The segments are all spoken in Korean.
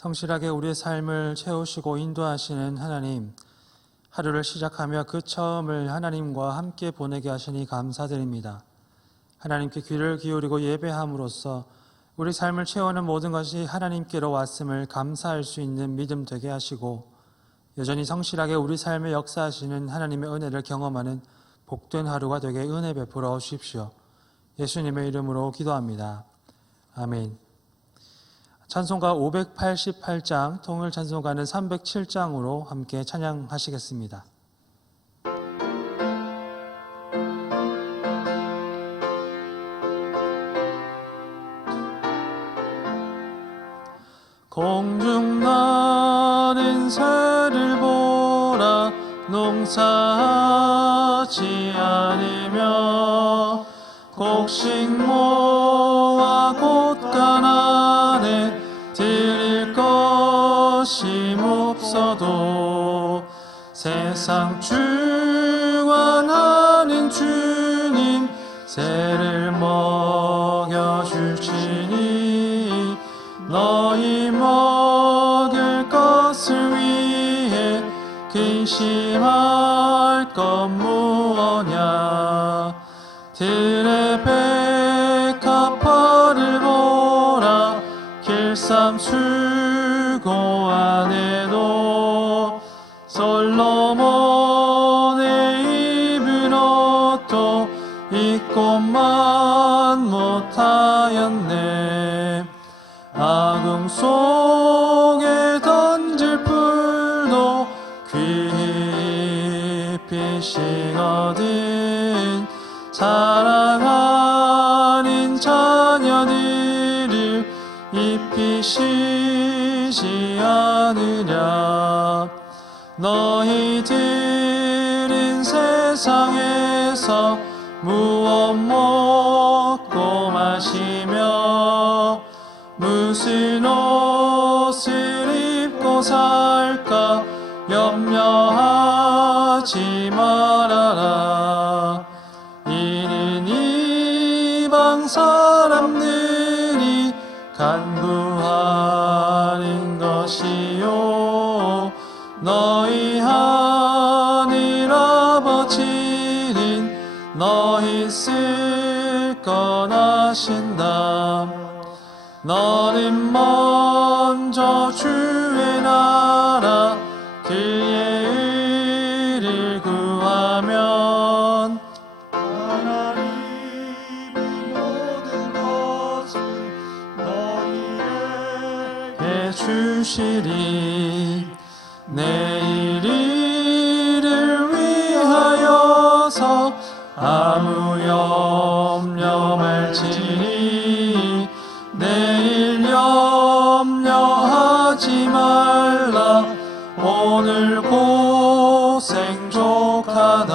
성실하게 우리의 삶을 채우시고 인도하시는 하나님, 하루를 시작하며 그 처음을 하나님과 함께 보내게 하시니 감사드립니다. 하나님께 귀를 기울이고 예배함으로써 우리 삶을 채우는 모든 것이 하나님께로 왔음을 감사할 수 있는 믿음 되게 하시고, 여전히 성실하게 우리 삶에 역사하시는 하나님의 은혜를 경험하는 복된 하루가 되게 은혜 베풀어 주십시오. 예수님의 이름으로 기도합니다. 아멘. 찬송가 588장, 통일 찬송가는 307장으로 함께 찬양하시겠습니다. 공중 나는 새를 보라, 농사하지 않으며 곡식 모아 곳간 안에 드릴 것이 없어도 세상 주관하는 주님 새를 먹여주시니 너희 먹을 것을 위해 근심할 것 무엇냐. 들의 백합화를 보라, 길쌈 수고 안에도 솔로몬의 입은 옷도 입고만 못하였네. 아궁 속에 던질 풀도 깊이 식어든 사랑하는 자녀들을 입히시지 않으랴. 너희들은 세상에서 무엇 먹고 마시며 무슨 옷을 입고 살까 염려하지 말아라. 이는 이방 사람들이 간구하는 것이요 너희 하늘 아버지는 너희 쓸 건 아신다. 너는 먼저 주의 나라 그의 의를 구하면 하나님이 모든 것을 너희에게 주시리. 내일 일을 위하여서 아무 염려 말지니 내일 염려하지 말라. 오늘 고생 족하다.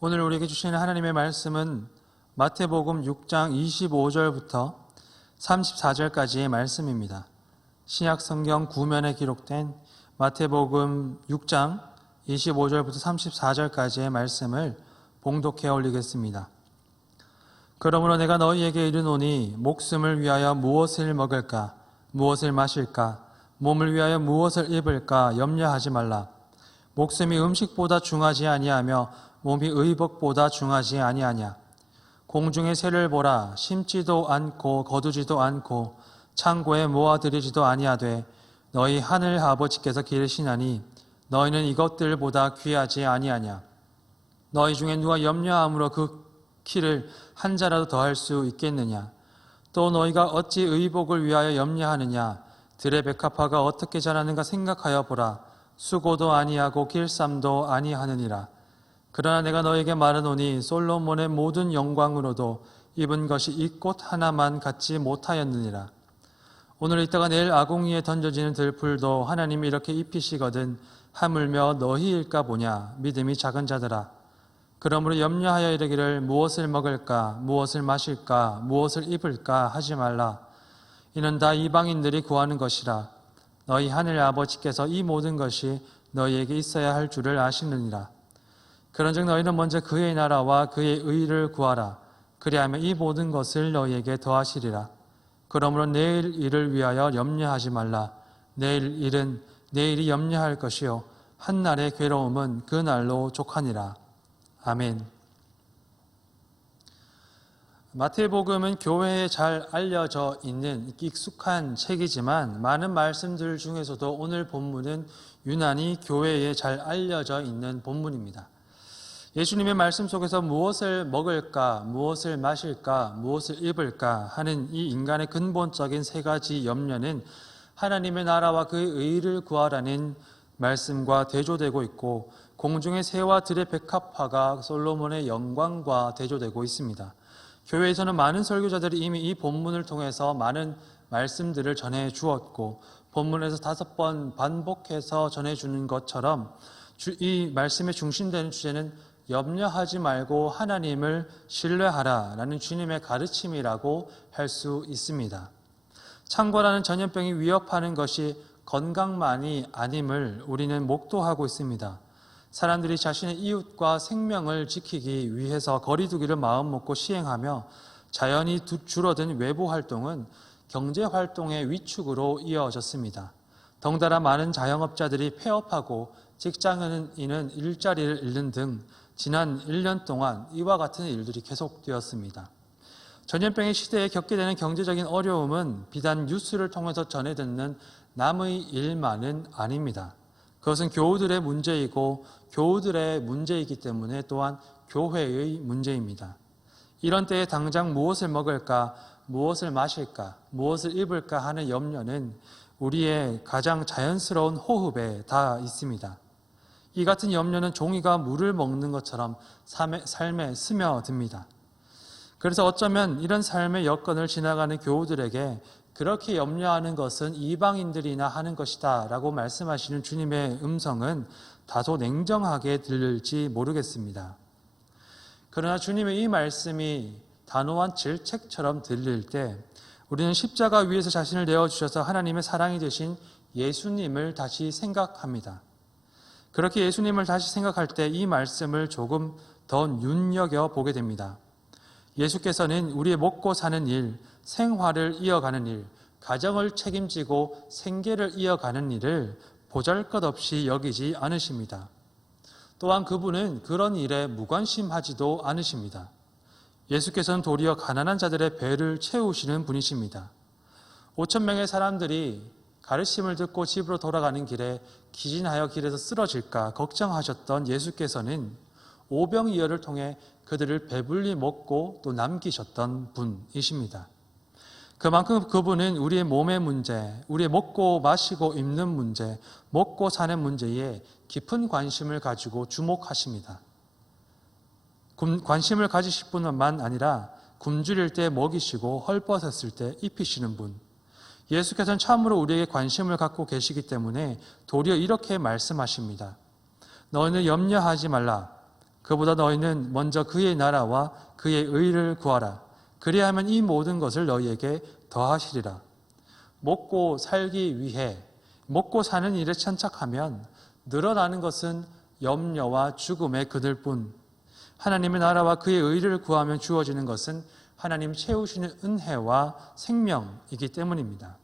오늘 우리에게 주시는 하나님의 말씀은 마태복음 6장 25절부터 34절까지의 말씀입니다. 신약 성경 구면에 기록된 마태복음 6장 25절부터 34절까지의 말씀을 봉독해 올리겠습니다. 그러므로 내가 너희에게 이르노니 목숨을 위하여 무엇을 먹을까 무엇을 마실까 몸을 위하여 무엇을 입을까 염려하지 말라. 목숨이 음식보다 중하지 아니하며 몸이 의복보다 중하지 아니하냐. 공중의 새를 보라, 심지도 않고 거두지도 않고 창고에 모아들이지도 아니하되 너희 하늘 아버지께서 기르시나니 너희는 이것들보다 귀하지 아니하냐. 너희 중에 누가 염려함으로 그 키를 한 자라도 더할 수 있겠느냐. 또 너희가 어찌 의복을 위하여 염려하느냐. 들의 백합화가 어떻게 자라는가 생각하여 보라. 수고도 아니하고 길쌈도 아니하느니라. 그러나 내가 너에게 말하노니 솔로몬의 모든 영광으로도 입은 것이 이 꽃 하나만 갖지 못하였느니라. 오늘 있다가 내일 아궁이에 던져지는 들풀도 하나님이 이렇게 입히시거든 하물며 너희일까 보냐. 믿음이 작은 자들아. 그러므로 염려하여 이르기를 무엇을 먹을까 무엇을 마실까 무엇을 입을까 하지 말라. 이는 다 이방인들이 구하는 것이라. 너희 하늘 아버지께서 이 모든 것이 너희에게 있어야 할 줄을 아시느니라. 그런즉 너희는 먼저 그의 나라와 그의 의를 구하라. 그리하면 이 모든 것을 너희에게 더하시리라. 그러므로 내일 일을 위하여 염려하지 말라. 내일 일은 내일이 염려할 것이요 한 날의 괴로움은 그 날로 족하니라. 아멘. 마태복음은 교회에 잘 알려져 있는 익숙한 책이지만 많은 말씀들 중에서도 오늘 본문은 유난히 교회에 잘 알려져 있는 본문입니다. 예수님의 말씀 속에서 무엇을 먹을까, 무엇을 마실까, 무엇을 입을까 하는 이 인간의 근본적인 세 가지 염려는 하나님의 나라와 그의 의를 구하라는 말씀과 대조되고 있고, 공중의 새와 들의 백합화가 솔로몬의 영광과 대조되고 있습니다. 교회에서는 많은 설교자들이 이미 이 본문을 통해서 많은 말씀들을 전해 주었고, 본문에서 5번 반복해서 전해주는 것처럼 이 말씀의 중심되는 주제는 염려하지 말고 하나님을 신뢰하라라는 주님의 가르침이라고 할 수 있습니다. 창궐하는 전염병이 위협하는 것이 건강만이 아님을 우리는 목도하고 있습니다. 사람들이 자신의 이웃과 생명을 지키기 위해서 거리두기를 마음먹고 시행하며 자연히 줄어든 외부 활동은 경제활동의 위축으로 이어졌습니다. 덩달아 많은 자영업자들이 폐업하고 직장인은 일자리를 잃는 등 지난 1년 동안 이와 같은 일들이 계속되었습니다. 전염병의 시대에 겪게 되는 경제적인 어려움은 비단 뉴스를 통해서 전해 듣는 남의 일만은 아닙니다. 그것은 교우들의 문제이고 교우들의 문제이기 때문에 또한 교회의 문제입니다. 이런 때에 당장 무엇을 먹을까, 무엇을 마실까, 무엇을 입을까 하는 염려는 우리의 가장 자연스러운 호흡에 다 있습니다. 이 같은 염려는 종이가 물을 먹는 것처럼 삶에 스며듭니다. 그래서 어쩌면 이런 삶의 여건을 지나가는 교우들에게 그렇게 염려하는 것은 이방인들이나 하는 것이다 라고 말씀하시는 주님의 음성은 다소 냉정하게 들릴지 모르겠습니다. 그러나 주님의 이 말씀이 단호한 질책처럼 들릴 때 우리는 십자가 위에서 자신을 내어주셔서 하나님의 사랑이 되신 예수님을 다시 생각합니다. 그렇게 예수님을 다시 생각할 때 이 말씀을 조금 더 눈여겨보게 됩니다. 예수께서는 우리의 먹고 사는 일, 생활을 이어가는 일, 가정을 책임지고 생계를 이어가는 일을 보잘것없이 여기지 않으십니다. 또한 그분은 그런 일에 무관심하지도 않으십니다. 예수께서는 도리어 가난한 자들의 배를 채우시는 분이십니다. 5,000명의 사람들이 가르침을 듣고 집으로 돌아가는 길에 기진하여 길에서 쓰러질까 걱정하셨던 예수께서는 오병이어를 통해 그들을 배불리 먹고 또 남기셨던 분이십니다. 그만큼 그분은 우리의 몸의 문제, 우리의 먹고 마시고 입는 문제, 먹고 사는 문제에 깊은 관심을 가지고 주목하십니다. 관심을 가지실 뿐만 아니라 굶주릴 때 먹이시고 헐벗었을 때 입히시는 분, 예수께서는 참으로 우리에게 관심을 갖고 계시기 때문에 도리어 이렇게 말씀하십니다. 너희는 염려하지 말라. 그보다 너희는 먼저 그의 나라와 그의 의를 구하라. 그리하면 이 모든 것을 너희에게 더하시리라. 먹고 살기 위해 먹고 사는 일에 천착하면 늘어나는 것은 염려와 죽음의 그늘뿐, 하나님의 나라와 그의 의를 구하면 주어지는 것은 하나님 채우시는 은혜와 생명이기 때문입니다.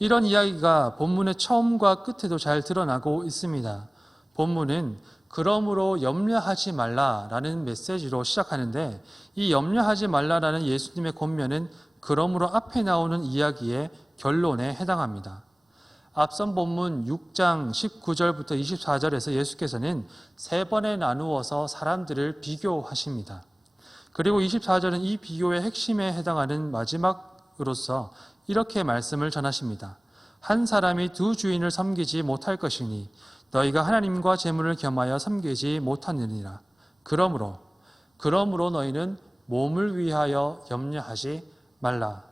이런 이야기가 본문의 처음과 끝에도 잘 드러나고 있습니다. 본문은 그러므로 염려하지 말라라는 메시지로 시작하는데, 이 염려하지 말라라는 예수님의 권면은 그러므로 앞에 나오는 이야기의 결론에 해당합니다. 앞선 본문 6장 19절부터 24절에서 예수께서는 3번에 나누어서 사람들을 비교하십니다. 그리고 24절은 이 비교의 핵심에 해당하는 마지막으로서 이렇게 말씀을 전하십니다. 한 사람이 두 주인을 섬기지 못할 것이니 너희가 하나님과 재물을 겸하여 섬기지 못하느니라. 그러므로 너희는 몸을 위하여 염려하지 말라.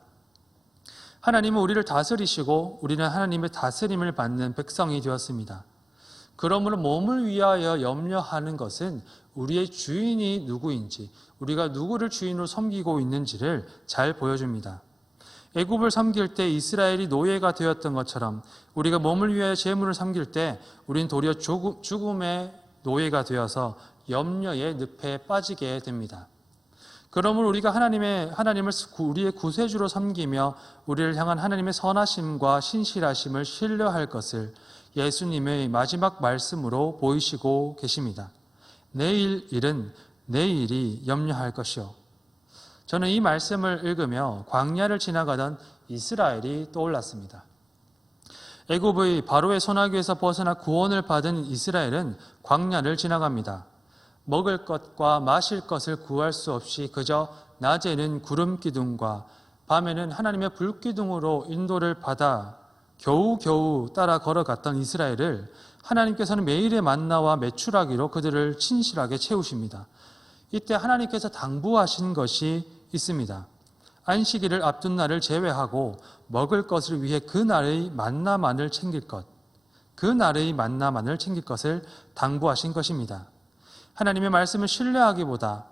하나님은 우리를 다스리시고 우리는 하나님의 다스림을 받는 백성이 되었습니다. 그러므로 몸을 위하여 염려하는 것은 우리의 주인이 누구인지, 우리가 누구를 주인으로 섬기고 있는지를 잘 보여줍니다. 애굽을 섬길 때 이스라엘이 노예가 되었던 것처럼 우리가 몸을 위하여 재물을 섬길 때 우리는 도리어 죽음의 노예가 되어서 염려의 늪에 빠지게 됩니다. 그러므로 우리가 하나님을 우리의 구세주로 섬기며 우리를 향한 하나님의 선하심과 신실하심을 신뢰할 것을 예수님의 마지막 말씀으로 보이시고 계십니다. 내일 일은 내일이 염려할 것이요. 저는 이 말씀을 읽으며 광야를 지나가던 이스라엘이 떠올랐습니다. 애굽의 바로의 손아귀에서 벗어나 구원을 받은 이스라엘은 광야를 지나갑니다. 먹을 것과 마실 것을 구할 수 없이 그저 낮에는 구름 기둥과 밤에는 하나님의 불 기둥으로 인도를 받아 겨우겨우 따라 걸어갔던 이스라엘을 하나님께서는 매일의 만나와 메추라기로 그들을 친실하게 채우십니다. 이때 하나님께서 당부하신 것이 있습니다. 안식일을 앞둔 날을 제외하고 먹을 것을 위해 그 날의 만나만을 챙길 것을 당부하신 것입니다. 하나님의 말씀을 신뢰하기보다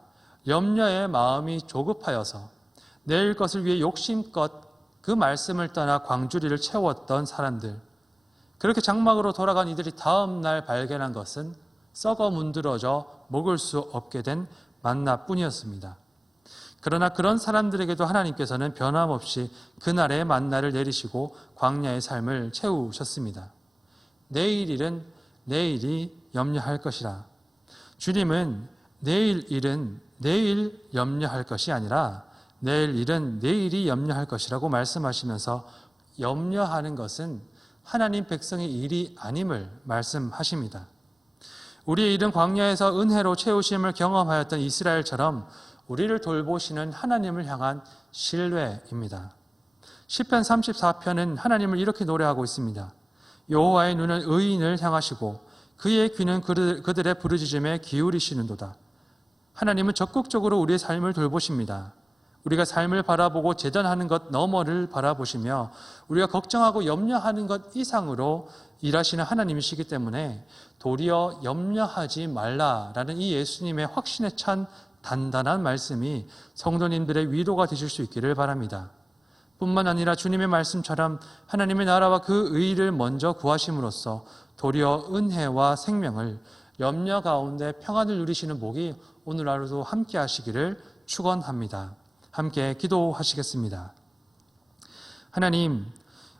염려의 마음이 조급하여서 내일 것을 위해 욕심껏 그 말씀을 떠나 광주리를 채웠던 사람들, 그렇게 장막으로 돌아간 이들이 다음 날 발견한 것은 썩어 문드러져 먹을 수 없게 된 만나뿐이었습니다. 그러나 그런 사람들에게도 하나님께서는 변함없이 그날의 만나를 내리시고 광야의 삶을 채우셨습니다. 내일 일은 내일이 염려할 것이라. 주님은 내일 일은 내일 염려할 것이 아니라 내일 일은 내일이 염려할 것이라고 말씀하시면서 염려하는 것은 하나님 백성의 일이 아님을 말씀하십니다. 우리의 일은 광야에서 은혜로 채우심을 경험하였던 이스라엘처럼 우리를 돌보시는 하나님을 향한 신뢰입니다. 시편 34편은 하나님을 이렇게 노래하고 있습니다. 여호와의 눈은 의인을 향하시고 그의 귀는 그들의 부르짖음에 기울이시는도다. 하나님은 적극적으로 우리의 삶을 돌보십니다. 우리가 삶을 바라보고 재단하는 것 너머를 바라보시며 우리가 걱정하고 염려하는 것 이상으로 일하시는 하나님이시기 때문에 도리어 염려하지 말라라는 이 예수님의 확신에 찬 단단한 말씀이 성도님들의 위로가 되실 수 있기를 바랍니다. 뿐만 아니라 주님의 말씀처럼 하나님의 나라와 그 의를 먼저 구하심으로써 도리어 은혜와 생명을 염려 가운데 평안을 누리시는 복이 오늘 하루도 함께 하시기를 축원합니다. 함께 기도하시겠습니다. 하나님,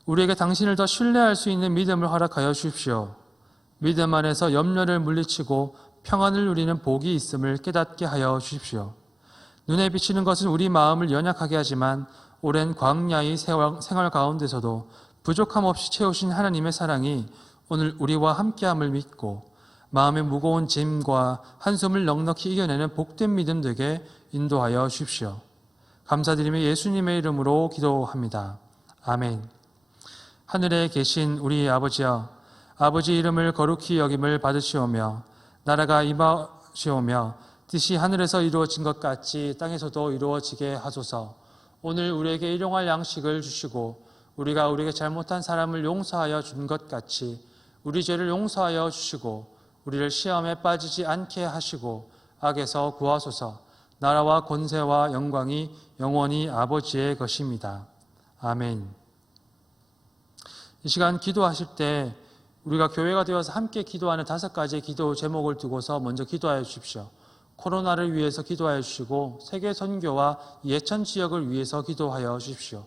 우리에게 당신을 더 신뢰할 수 있는 믿음을 허락하여 주십시오. 믿음 안에서 염려를 물리치고 평안을 누리는 복이 있음을 깨닫게 하여 주십시오. 눈에 비치는 것은 우리 마음을 연약하게 하지만 오랜 광야의 생활 가운데서도 부족함 없이 채우신 하나님의 사랑이 오늘 우리와 함께함을 믿고 마음의 무거운 짐과 한숨을 넉넉히 이겨내는 복된 믿음 되게 인도하여 주십시오. 감사드리며 예수님의 이름으로 기도합니다. 아멘. 하늘에 계신 우리 아버지여, 아버지 이름을 거룩히 여김을 받으시오며 나라가 임하시오며 뜻이 하늘에서 이루어진 것 같이 땅에서도 이루어지게 하소서. 오늘 우리에게 일용할 양식을 주시고 우리가 우리에게 잘못한 사람을 용서하여 준 것 같이 우리 죄를 용서하여 주시고 우리를 시험에 빠지지 않게 하시고 악에서 구하소서. 나라와 권세와 영광이 영원히 아버지의 것입니다. 아멘. 이 시간 기도하실 때 우리가 교회가 되어서 함께 기도하는 5가지의 기도 제목을 두고서 먼저 기도하여 주십시오. 코로나를 위해서 기도하여 주시고 세계 선교와 예천 지역을 위해서 기도하여 주십시오.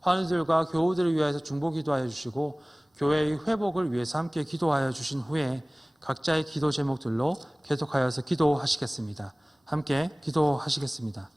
환우들과 교우들을 위해서 중보 기도하여 주시고 교회의 회복을 위해서 함께 기도하여 주신 후에 각자의 기도 제목들로 계속하여서 기도하시겠습니다. 함께 기도하시겠습니다.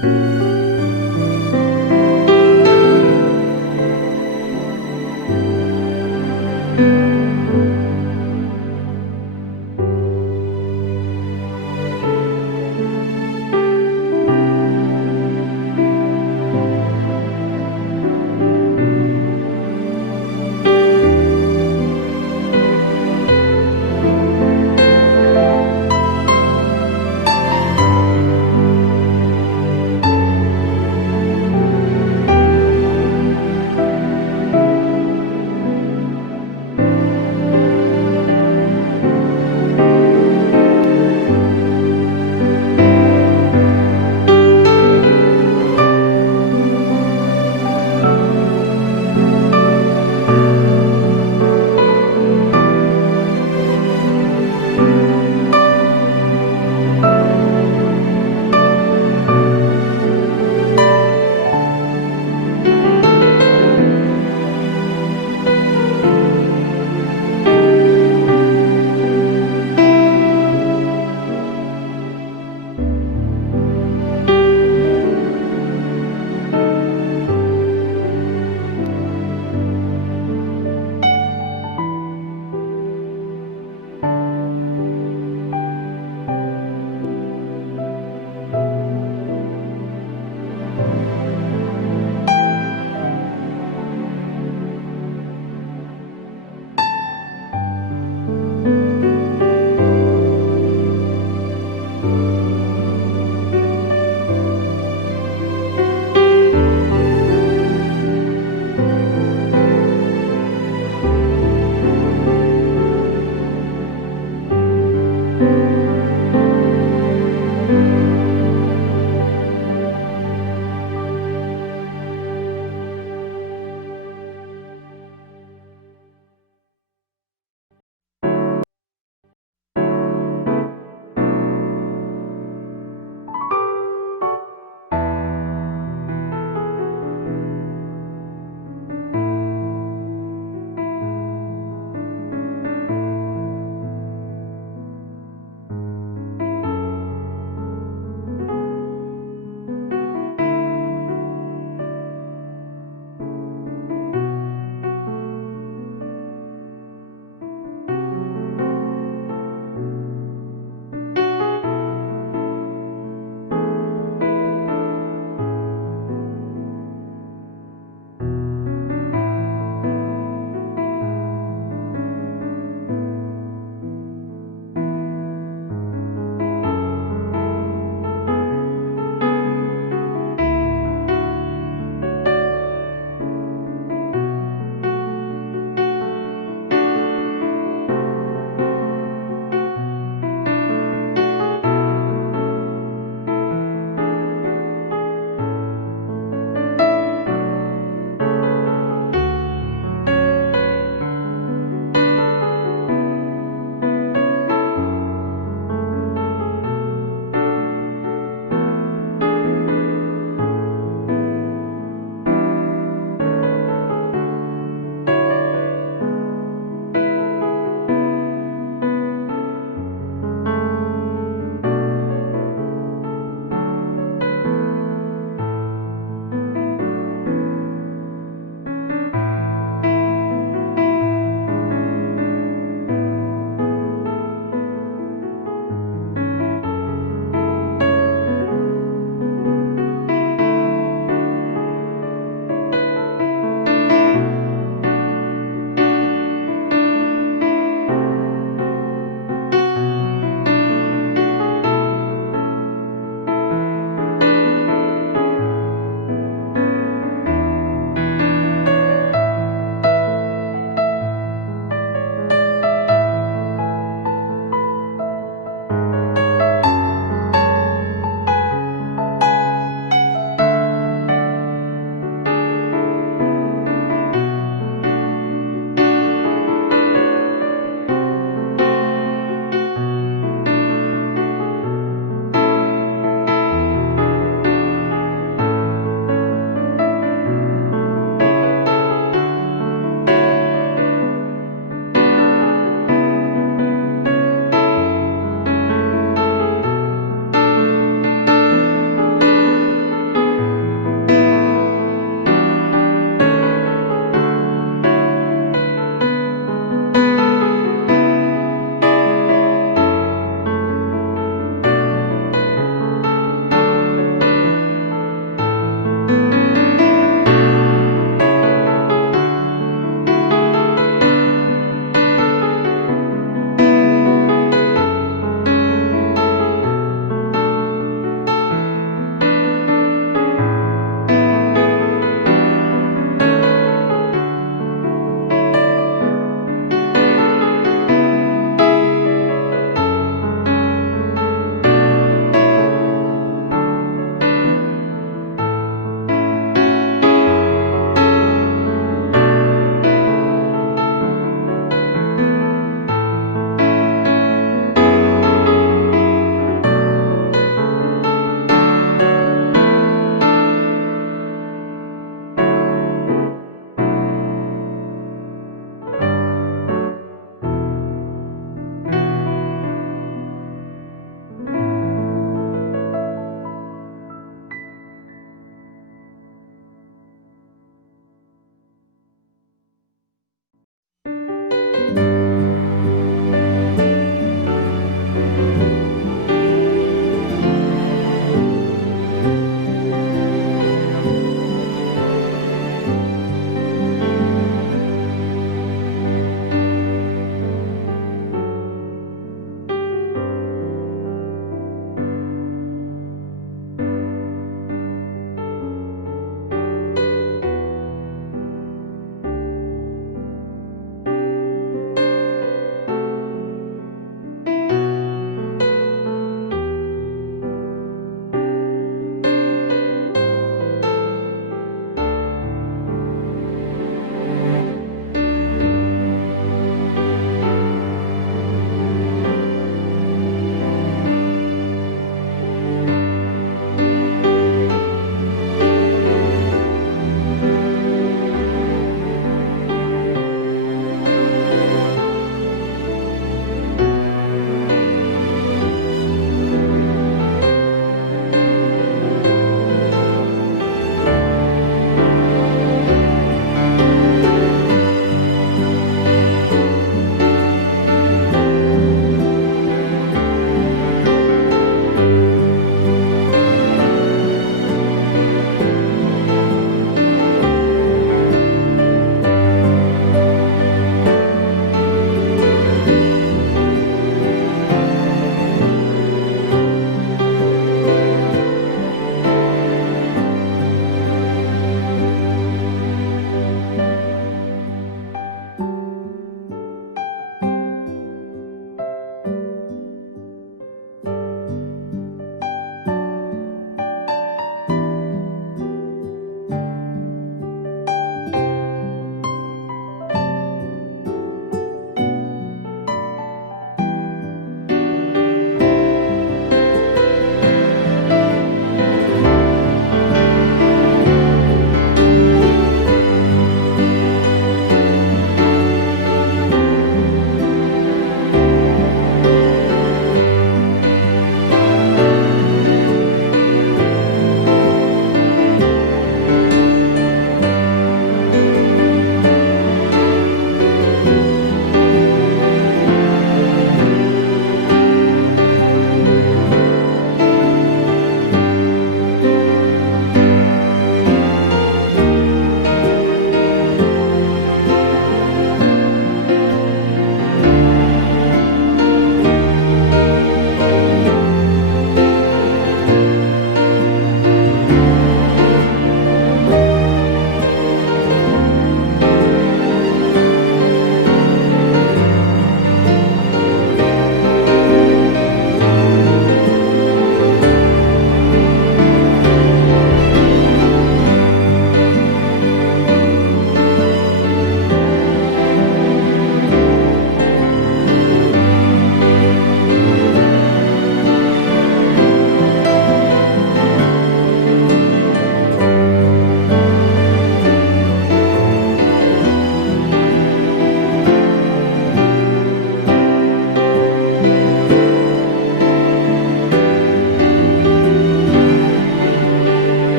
주님